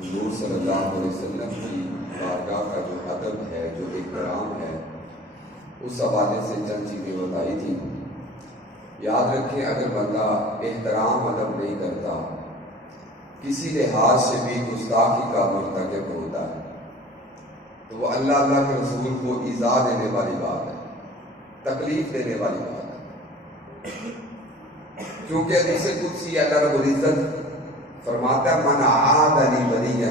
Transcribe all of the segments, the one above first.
حضور صلی اللہ علیہ وسلم کی بارگاہ کا جو ادب ہے، جو احترام ہے، اس حوالے سے چند چیزیں بتائی تھیں۔ یاد رکھیں، اگر بندہ احترام ادب نہیں کرتا، کسی لحاظ سے بھی گستاخی کا مرتکب ہوتا ہے، تو وہ اللہ کے رسول کو ایذا دینے والی بات ہے، تکلیف دینے والی بات ہے۔ کیونکہ حدیث قدسی اللہ رب العزت فرماتا ہے من عاد لی ولیا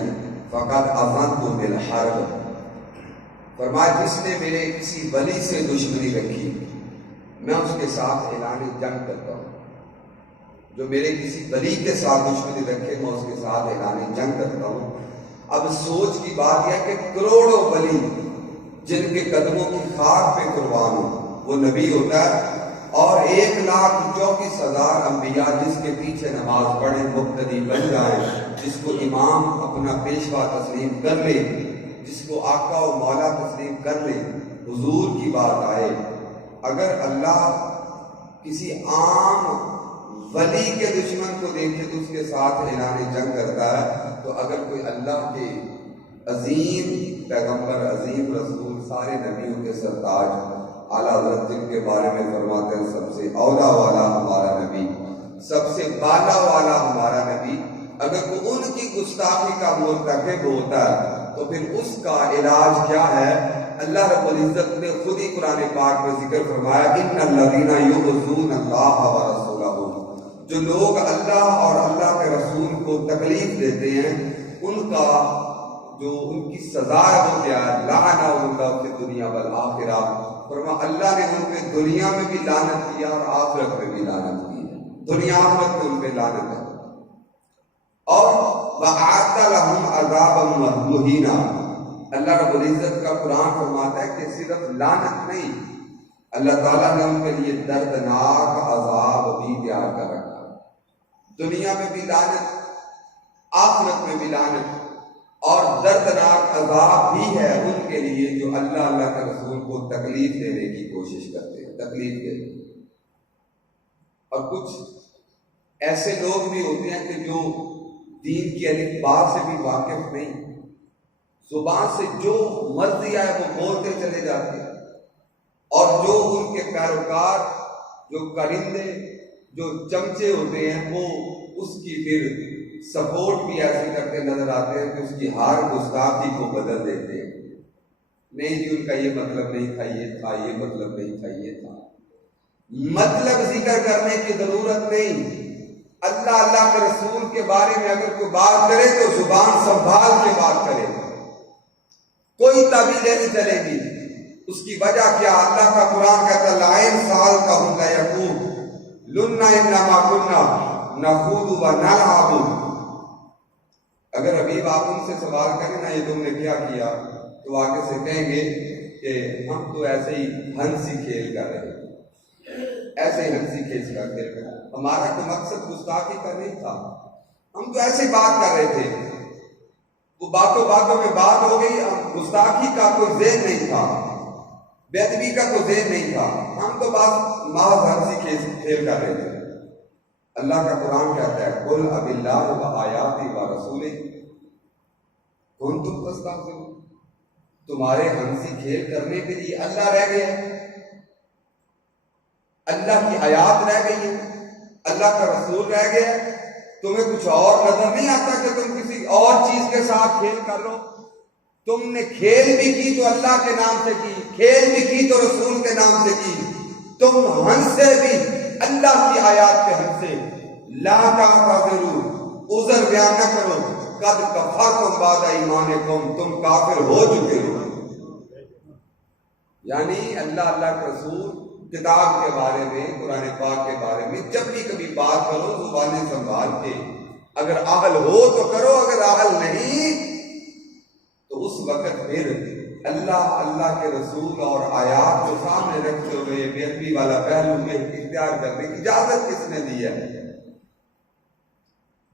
فقد اذنت بالحرب، فرمایا جس نے میرے کسی ولی سے دشمنی رکھی میں اس کے ساتھ اعلان جنگ کرتا ہوں۔ جو میرے کسی ولی کے ساتھ دشمنی رکھے میں اس کے ساتھ اعلان جنگ کرتا ہوں۔ اب سوچ کی بات یہ ہے کہ کروڑوں ولی جن کے قدموں کی خاک پہ قربان ہو، وہ نبی ہوتا ہے، اور 1,34,000 انبیاء جس کے پیچھے نماز پڑھیں، مقتدی بن جائیں، جس کو امام اپنا پیشوا تسلیم کر لے، جس کو آقا و مولا تسلیم کر لے، حضور کی بات آئے۔ اگر اللہ کسی عام ولی کے دشمن کو دیکھے تو اس کے ساتھ اعلان جنگ کرتا ہے، تو اگر کوئی اللہ کے عظیم پیغمبر، عظیم رسول، سارے نبیوں کے سرتاج اعلیٰ حضرت جن کے بارے میں فرماتے ہیں سب سے اولا والا ہمارا نبی، سب سے بالا والا ہمارا نبی، اگر وہ ان کی گستاخی کا مرتکب ہوتا ہے تو پھر اس کا علاج کیا ہے؟ اللہ رب العزت نے خود ہی قرآن پاک میں ذکر فرمایا ان الذین یؤذون اللہ ورسولہ، جو لوگ اللہ اور اللہ کے رسول کو تکلیف دیتے ہیں ان کا جو ان کی سزا ہے وہ کیا ہے؟ لعنہ اللہ فی الدنیا والآخرہ، فرمایا اللہ نے ان پہ دنیا میں بھی لعنت کیا اور آخرت میں بھی لعنت کی ہے، دنیا آخرت میں ان پہ لعنت ہے۔ اور وَأَعَدَّ لَهُمْ عَذَابًا مُهِينًا، اللہ رب العزت کا قرآن فرماتا ہے کہ صرف لعنت نہیں، اللہ تعالیٰ نے ان کے لیے دردناک عذاب بھی تیار کر رکھا ہے، دنیا میں بھی لعنت، آخرت میں بھی لعنت، اور دردناک عذاب بھی ہے ان کے لیے جو اللہ کے رسول کو تکلیف دینے کی کوشش کرتے ہیں، تکلیف دینے۔ اور کچھ ایسے لوگ بھی ہوتے ہیں کہ جو دین کی الف با سے بھی واقف نہیں، زبان سے جو مرضی آئے وہ بولتے چلے جاتے ہیں، اور جو ان کے پیروکار، جو کرندے، جو چمچے ہوتے ہیں، وہ اس کی پھر سپورٹ بھی ایسے کرتے نظر آتے ہیں کہ اس کی ہر گستاخی کو بدل دیتے ہیں۔ نہیں جی ان کا یہ مطلب نہیں تھا، یہ تھا، یہ مطلب نہیں تھا، یہ تھا۔ مطلب ذکر کرنے کی ضرورت نہیں، اللہ کے رسول کے بارے میں اگر کوئی بات کرے تو زبان سنبھال کے بات کرے، کوئی تعبیریں نہیں چلے گی۔ اس کی وجہ کیا؟ اللہ کا قرآن کہتا ہے لَئِن سَأَلْتَهُمْ لَيَقُولُنَّ إِنَّمَا كُنَّا نَخُوضُ وَنَلْعَبُ، اگر حبیب آپ ان سے سوال کریں نا یہ تم نے کیا کیا، تو آگے سے کہیں گے کہ ہم تو ایسے ہی ہنسی کھیل کر رہے ہیں، ایسے ہی ہنسی کھیل کر رہے ہیں، ہمارا تو مقصد گستاخی کا نہیں تھا، ہم تو ایسے بات کر رہے تھے، وہ باتوں میں بات ہو گئی، گستاخی کا کوئی ذہن نہیں تھا، بے ادبی کا کوئی ذہن نہیں تھا، ہم تو بات محض ہنسی کھیل کر رہے تھے۔ اللہ کا قرآن کہتا ہے قُلْ أَبِاللَّهِ وَآيَاتِهِ وَرَسُولِهِ كُنْتُمْ تَسْتَهْزِئُونَ، تمہارے ہنسی کھیل کرنے کے لیے اللہ رہ گیا، اللہ کی آیات رہ گئی ہے، اللہ کا رسول رہ گیا، تمہیں کچھ اور نظر نہیں آتا کہ تم کسی اور چیز کے ساتھ کھیل کر لو؟ تم نے کھیل بھی کی تو اللہ کے نام سے کی، کھیل بھی کی تو رسول کے نام سے کی، تم ہنسے بھی اللہ کی آیات کے ہنسے۔ لا تعتذروا، عذر بیان نہ کرو، قد کفرتم بعد ایمانکم، تم کافر ہو چکے ہو۔ یعنی اللہ کے رسول کتاب کے بارے میں، قرآن پاک کے بارے میں جب بھی کبھی بات کرو زبانیں سنبھال کے، اگر اہل ہو تو کرو، اگر اہل نہیں تو اس وقت پھر اللہ کے رسول اور آیات کو سامنے رکھتے ہوئے بے ادبی والا پہلو میں اختیار کرنے کی اجازت کس نے دی ہے؟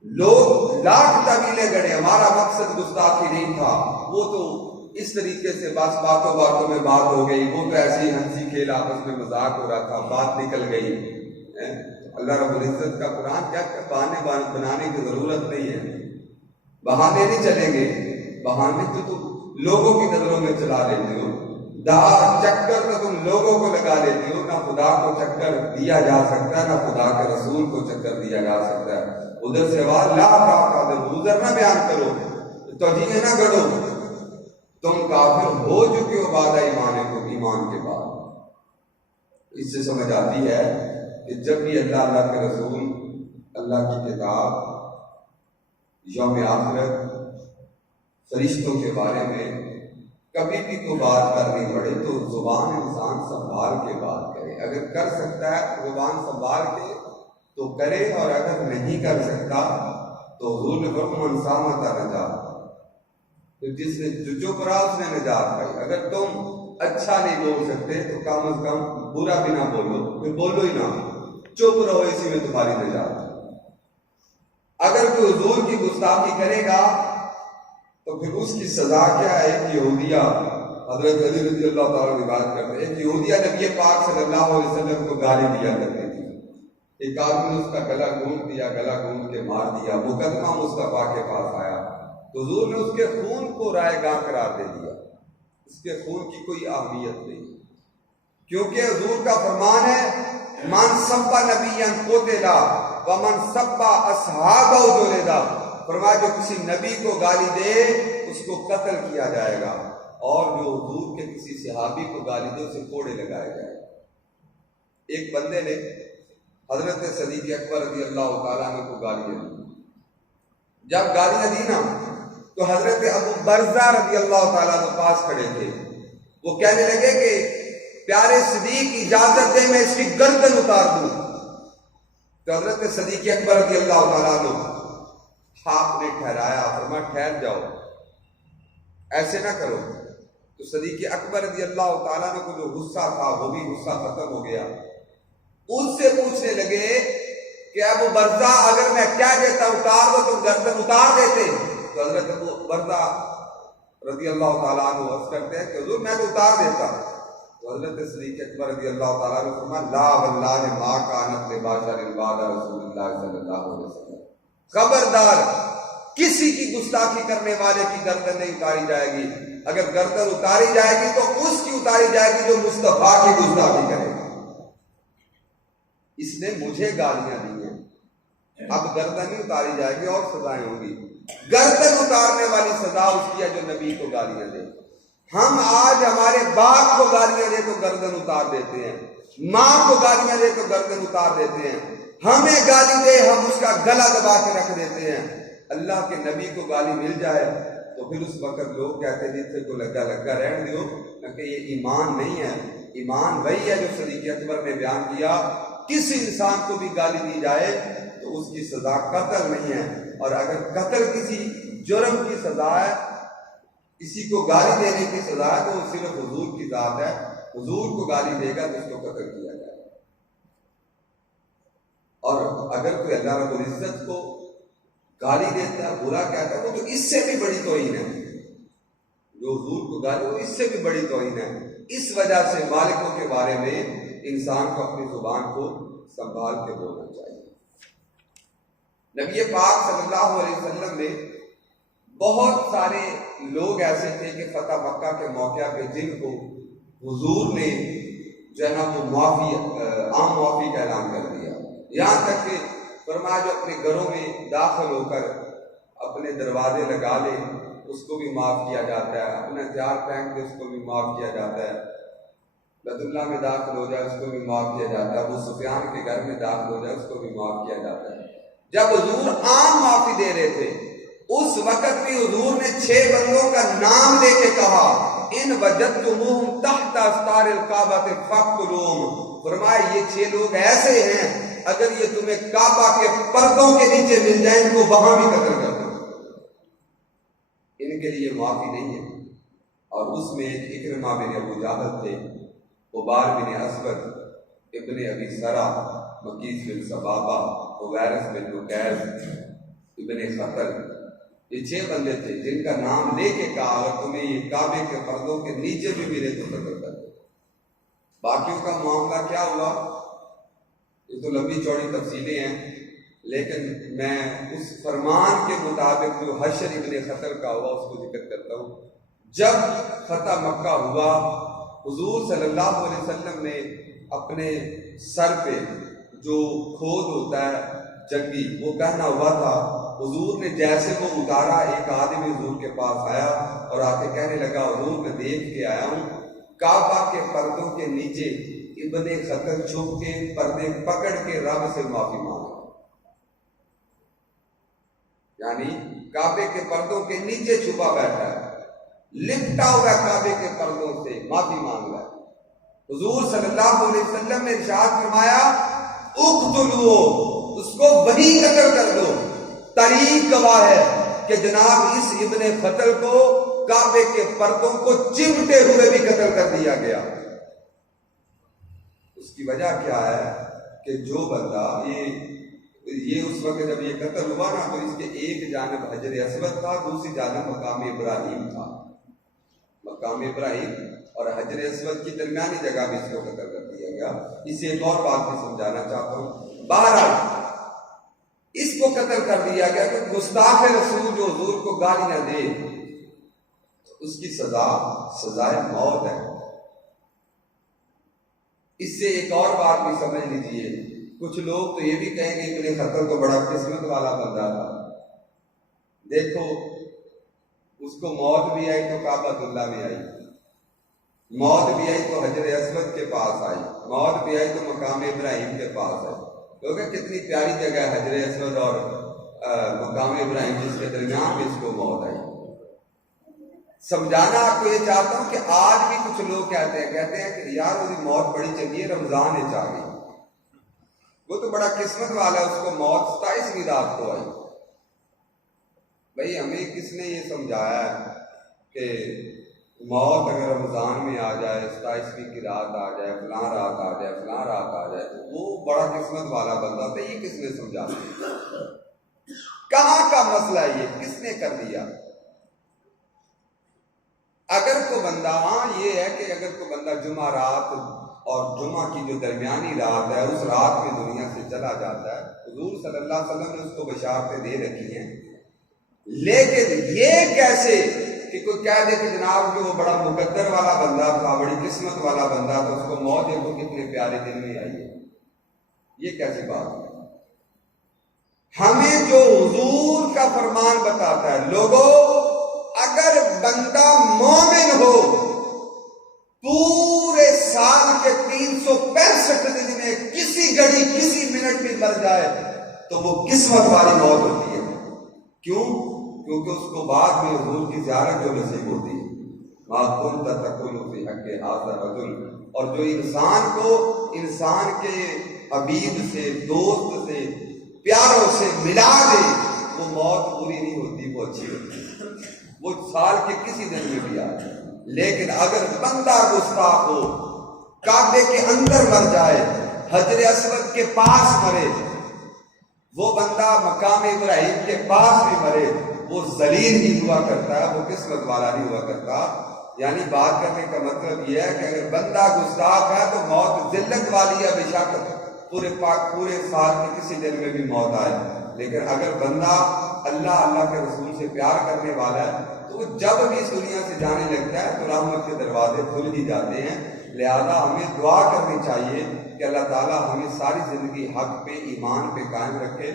لوگ لاکھ تعویلیں گڑے، ہمارا مقصد گستاخی نہیں تھا، وہ تو اس طریقے سے بس باتوں میں بات ہو گئی، وہ تو ایسے ہی ہنسی کھیل آپس میں مذاق ہو رہا تھا، بات نکل گئی۔ اللہ رب العزت کا قرآن کیا بہانے بنانے کی ضرورت نہیں ہے، بہانے نہیں چلیں گے، بہانے تو تم لوگوں کی نظروں میں چلا لیتے ہو، چکر تو تم لوگوں کو لگا لیتے ہو، نہ خدا کو چکر دیا جا سکتا ہے، نہ خدا کے رسول کو چکر دیا جا سکتا ہے۔ ادھر سے آواز لا ادھر نہ بیان کرو، توجیہ نہ گڑو، تم کافر ہو چکے ہو بعد ایمان کے بعد۔ اس سے سمجھ آتی ہے کہ جب بھی اللہ کے رسول، اللہ کی کتاب، یوم آخرت، فرشتوں کے بارے میں کبھی بھی کوئی بات کرنی پڑے تو زبان انسان سنبھال کے بات کرے۔ اگر کر سکتا ہے زبان سنبھال کے تو کرے، اور اگر نہیں کر سکتا تو حضور نے فرمایا من صامت نجات، تو جس نے جو چپ رہا اس نے نجات پائی۔ اگر تم اچھا نہیں بول سکتے تو کم از کم برا بھی نہ بولو، پھر بولو ہی نہ، چپ رہو، اسی میں تمہاری نجات۔ اگر کوئی حضور کی گستاخی کرے گا تو پھر اس کی سزا کیا ہے؟ ایک یہودیہ، حضرت علی رضی اللہ تعالیٰ نے بات کرتے ہیں، ایک یہودیہ نبی پاک صلی اللہ علیہ وسلم کو گالی دیا کرتی تھی۔ ایک آدمی نے اس کا گلا گھونٹ دیا، گلا گھونٹ کے مار دیا، مقدمہ مصطفیٰ کے پاس آیا تو حضور نے اس کے خون کو رائے گاہ قرار دے دیا، اس کے خون کی کوئی اہمیت نہیں، کیونکہ حضور کا فرمان ہے من سب نبی قتل ومن سب اصحابہ جلد، فرمایا جو کسی نبی کو گالی دے اس کو قتل کیا جائے گا، اور جو حضور کے کسی صحابی کو گالی دے اسے کوڑے لگائے جائے گا۔ ایک بندے نے حضرت صدیق اکبر رضی اللہ تعالیٰ عنہ کو گالیاں دی، جب گالیاں دی نا تو حضرت ابو برزہ رضی اللہ تعالیٰ عنہ پاس کھڑے تھے، وہ کہنے لگے کہ پیارے صدیق اجازت دے میں اس کی گردن اتار دوں، تو حضرت صدیق اکبر رضی اللہ تعالیٰ عنہ آپ نے ٹھہرایا، فرمایا ٹھہر جاؤ، ایسے نہ کرو۔ تو صدیق اکبر رضی اللہ تعالیٰ عنہ کو جو غصہ تھا وہ بھی غصہ ختم ہو گیا، اس سے پوچھنے لگے کہ ابو برزہ اگر میں کیا کہتا اتار دو تم گردن اتار دیتے؟ تو حضرت ابو برزہ رضی اللہ تعالیٰ عنہ عرض کرتے ہیں کہ حضور میں تو اتار دیتا۔ تو حضرت صدیق اکبر رضی اللہ تعالیٰ عنہ فرمایا لا واللہ ما کانت لبشر بعد رسول اللہ صلی اللہ علیہ وسلم، خبردار کسی کی گستاخی کرنے والے کی گردن نہیں اتاری جائے گی، اگر گردن اتاری جائے گی تو اس کی اتاری جائے گی جو مصطفیٰ کی گستاخی کرے گا۔ اس نے مجھے گالیاں دی ہیں، اب گردن نہیں اتاری جائے گی اور سزائیں ہوں گی، گردن اتارنے والی سزا اس کی ہے جو نبی کو گالیاں دے۔ ہم آج ہمارے باپ کو گالیاں دے تو گردن اتار دیتے ہیں، ماں کو گالیاں دے تو گردن اتار دیتے ہیں، ہمیں گالی دے ہم اس کا گلا دبا کے رکھ دیتے ہیں۔ اللہ کے نبی کو گالی مل جائے تو پھر اس وقت لوگ کہتے ہیں جتنے کو لگا لگا رہن دیو، کہ یہ ایمان نہیں ہے۔ ایمان وہی ہے جو صدیق اکبر نے بیان کیا، کسی انسان کو بھی گالی دی جائے تو اس کی سزا قتل نہیں ہے، اور اگر قتل کسی جرم کی سزا ہے، کسی کو گالی دینے کی سزا ہے تو وہ صرف حضور کی ذات ہے، حضور کو گالی دے گا تو اس کو قتل کیا جائے گا۔ اور اگر کوئی اللہ رب العزت کو گالی دیتا ہے، برا کہتا ہے، وہ تو اس سے بھی بڑی توہین ہے، جو حضور کو گالی وہ اس سے بھی بڑی توہین ہے۔ اس وجہ سے مالکوں کے بارے میں انسان کو اپنی زبان کو سنبھال کے بولنا چاہیے۔ نبی پاک صلی اللہ علیہ وسلم میں بہت سارے لوگ ایسے تھے کہ فتح مکہ کے موقع پہ جن کو حضور نے جو ہے نا وہ معافی، عام معافی کا اعلان کر دیا، یہاں تک کہ فرمایا جو اپنے گھروں میں داخل ہو کر اپنے دروازے لگا لے اس کو بھی معاف کیا جاتا ہے، اپنا ہتھیار پھینک دے اس کو بھی معاف کیا جاتا ہے، بیت اللہ میں داخل ہو جائے اس کو بھی معاف کیا جاتا ہے، ابو سفیان کے گھر میں داخل ہو جائے اس کو بھی معاف کیا جاتا ہے۔ جب حضور عام معافی دے رہے تھے اس وقت بھی حضور نے 6 بندوں کا نام لے کے کہا ان وجدتموہم تحت استار الکعبہ فاقتلوہم، فرمایا یہ 6 لوگ ایسے ہیں اگر یہ تمہیں کعبہ کے پردوں کے نیچے مل جائیں ان کو وہاں بھی قتل کر دو، ان کے لیے معافی نہیں ہے۔ اور اس میں ایک اکرمہ بن ابو جہل تھے، عبار بن اسود، ابن ابی سرا، مکیس بن سبابہ، اویرس بن نکیز، ابن خطر، یہ 6 بندے تھے جن کا نام لے کے کہا اگر تمہیں یہ کعبے کے پردوں کے نیچے بھی ملے تو قتل کر دو۔ باقیوں کا معاملہ کیا ہوا یہ تو لمبی چوڑی تفصیلیں ہیں، لیکن میں اس فرمان کے مطابق جو حشر ابن خطر کا ہوا اس کو ذکر کرتا ہوں۔ جب فتح مکہ ہوا، حضور صلی اللہ علیہ وسلم نے اپنے سر پہ جو کھود ہوتا ہے جنگی وہ پہنا ہوا تھا، حضور نے جیسے وہ اتارا، ایک آدمی حضور کے پاس آیا اور آ کے کہنے لگا حضور میں دیکھ کے آیا ہوں کعبہ کے پردوں کے نیچے ابن خطر چھپ کے پردے پکڑ کے رب سے معافی مانگا، یعنی کعبے کے پردوں کے نیچے چھپا بیٹھا ہے، لپٹا ہوا کعبے کے پردوں سے معافی مانگ رہا ہے۔ حضور صلی اللہ علیہ وسلم نے ارشاد فرمایا اقتلوہ، اس کو وہیں قتل کر دو۔ تاریخ گواہ ہے کہ جناب اس ابن خطر کو کعبے کے پردوں کو چمٹے ہوئے بھی قتل کر دیا گیا۔ اس کی وجہ کیا ہے کہ جو بندہ یہ اس وقت جب یہ قتل ہوا نا تو اس کے ایک جانب حجر اسود تھا، دوسری جانب مقام ابراہیم تھا۔ مقام ابراہیم اور حجر اسود کی درمیانی جگہ میں اس کو قتل کر دیا گیا۔ اسے ایک اور بات بھی سمجھانا چاہتا ہوں، بہرحال اس کو قتل کر دیا گیا کہ گستاخ رسول جو حضور کو گالیاں دے اس کی سزائے موت ہے۔ اس سے ایک اور بات بھی سمجھ لیجئے، کچھ لوگ تو یہ بھی کہیں گے ابن خطر تو بڑا قسمت والا بندہ تھا، دیکھو اس کو موت بھی آئی تو کعبۃ اللہ میں آئی، موت بھی آئی تو حجر اسود کے پاس آئی، موت بھی آئی تو مقام ابراہیم کے پاس آئی، کیونکہ کتنی پیاری جگہ ہے حجر اسود اور مقام ابراہیم، جس کے درمیان بھی اس کو موت آئی۔ سمجھانا آپ کو یہ چاہتا ہوں کہ آج بھی کچھ لوگ کہتے ہیں کہ یار وہ موت بڑی چنگی ہے، رمضان ہے چاہ گئی، وہ تو بڑا قسمت والا ہے، اس کو موت 27ویں رات کو آئی۔ بھئی ہمیں کس نے یہ سمجھایا ہے کہ موت اگر رمضان میں آ جائے، 27ویں کی رات آ جائے، فلاں رات آ جائے، فلاں رات آ جائے تو وہ بڑا قسمت والا بندہ تھا؟ یہ کس نے سمجھایا؟ کہاں کا مسئلہ ہے یہ؟ کس نے کر دیا؟ اگر کوئی بندہ، ہاں یہ ہے کہ اگر کوئی بندہ جمعہ رات اور جمعہ کی جو درمیانی رات ہے اس رات میں دنیا سے چلا جاتا ہے، حضور صلی اللہ علیہ وسلم نے اس کو بشارتیں دے رکھی ہیں، لیکن یہ کیسے کہ کوئی کہہ دے کہ جناب جو وہ بڑا مقدر والا بندہ تھا، بڑی قسمت والا بندہ تھا، اس کو موت دیکھو کتنے پیارے دن میں آئی ہے، یہ کیسی بات ہے؟ ہمیں جو حضور کا فرمان بتاتا ہے، لوگوں اگر بندہ مومن ہو پورے سال کے 365 دن میں کسی گھڑی کسی منٹ میں مر جائے تو وہ قسمت والی موت ہوتی ہے۔ کیوں؟ کیونکہ اس کو بعد میں حضور کی زیارت جو نصیب ہوتی ہے۔ ما كنت تقول في حق هذا الرجل، اور جو انسان کو انسان کے حبیب سے، دوست سے، پیاروں سے ملا دے وہ موت بری نہیں ہوتی، وہ اچھی ہوتی ہے، وہ سال کے کسی دن میں بھی آئے۔ لیکن اگر بندہ گستاخ ہو، کعبے کے اندر مر جائے، حجر اسود کے پاس مرے، وہ بندہ مقام ابراہیم کے پاس بھی مرے، وہ ذلیل ہی ہوا کرتا ہے، وہ قسمت والا نہیں ہوا کرتا۔ یعنی بات کرنے کا مطلب یہ ہے کہ اگر بندہ گستاخ ہے تو موت ذلت والی ہے، بے شک پورے سال کے کسی دن میں بھی موت آئے، لیکن اگر بندہ اللہ کے رسول سے پیار کرنے والا ہے تو وہ جب بھی اس دنیا سے جانے لگتا ہے تو رحمت کے دروازے کھل ہی جاتے ہیں۔ لہذا ہمیں دعا کرنی چاہیے کہ اللہ تعالیٰ ہمیں ساری زندگی حق پہ، ایمان پہ قائم رکھے۔